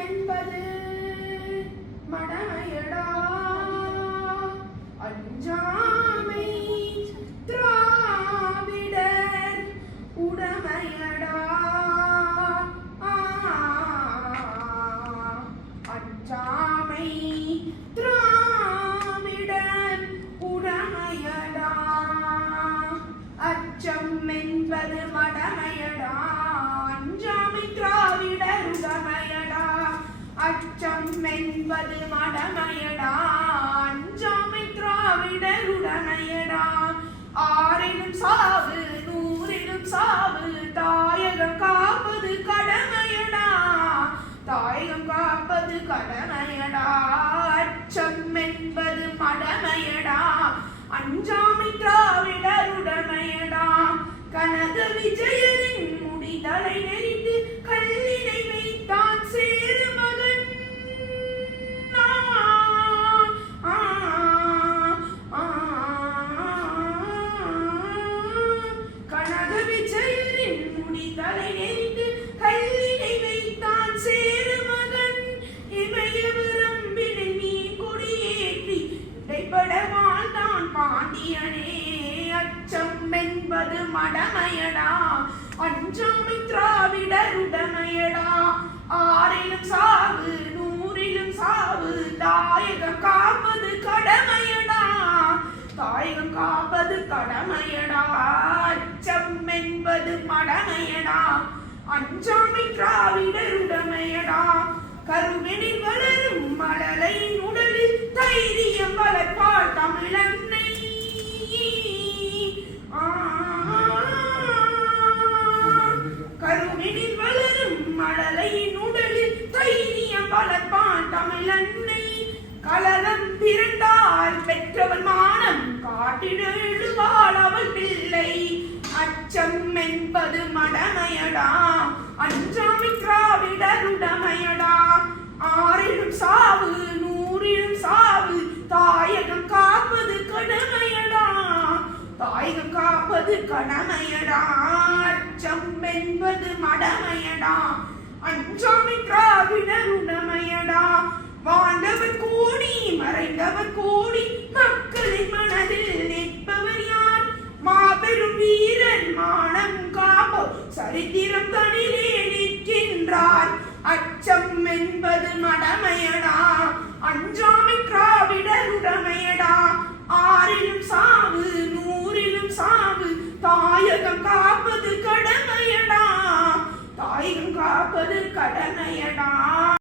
என்பது மடமையடா அஞ்சாமை திராவிடர் உடமையடா அஞ்சாமை திராவிடர் உடமையடா அச்சம் என்பது மடமையடா அஞ்சாமை திராவிடர் உடமையடா அச்சம் என்பது மடமையடா அஞ்சாமை திராவிடர் உடமையடா ஆறிலும் சாவு நூறிலும் சாவு தாயகம் காப்பது கடமையடா தாயகம் காப்பது கடமையடா அச்சம் என்பது மடமையடா அஞ்சாமை திராவிடர் உடமையடா கனக விஜயனின் முடிதலை நெறிந்து கல்லினை வைத்தான் சேரு மகன் கனக விஜயனின் முடிதலை நெறிந்து கல்லினை வைத்தான் சேரு மகன் இமயவரம்பினை நீ கொடியேற்றி இடைப்பட வாழ்ந்தான் பாண்டியனே அச்சம் என்பது மடமையடா அஞ்சாமை திராவிடர் உடமையடா ஆறிலும் சாவு நூறிலும் சாவு தாயகம் காப்பது கடமையடா தாயகம் காப்பது கடமையடா அச்சம் என்பது மடமையடா அஞ்சாமை திராவிடர் உடமையடா கருவினில் வளரும் மழலை உடலில் தைரியம் வளர்ப்பாள் தமிழன்னை கருவினில் வளரும் மழலையின் உடலில் தைரியம் வளர்ப்பான் தமிழன்னை கலரம் பிறந்தால் பெற்றவன் மானம் காட்டிடுவாள் அவள் பிள்ளை அச்சம் என்பது மடமையடா அஞ்சாமை திராவிடர் உடமையடா ஆறிலும் சாவு நூறிலும் சாவு தாயகம் காப்பது கடமையடா தாயகம் காப்பது கடமையடா அச்சம் என்பது மடமையடா அஞ்சாமை திராவிடர் உடமையடா வாழ்ந்தவர் கோடி மறைந்தவர் கோடி மக்களின் மனதில் நிற்பவர் யார் மாபெரும் வீரன் மானம் காப்போர் சரித்திரம் தனிலே நிற்கின்றார் அச்சம் என்பது மடமையடா அஞ்சாமை திராவிடர் உடமையடா ஆறிலும் சாவு நூறிலும் சாவு தாயகம் காப்பது கடமையடா தாயகம் காப்பது கடமையடா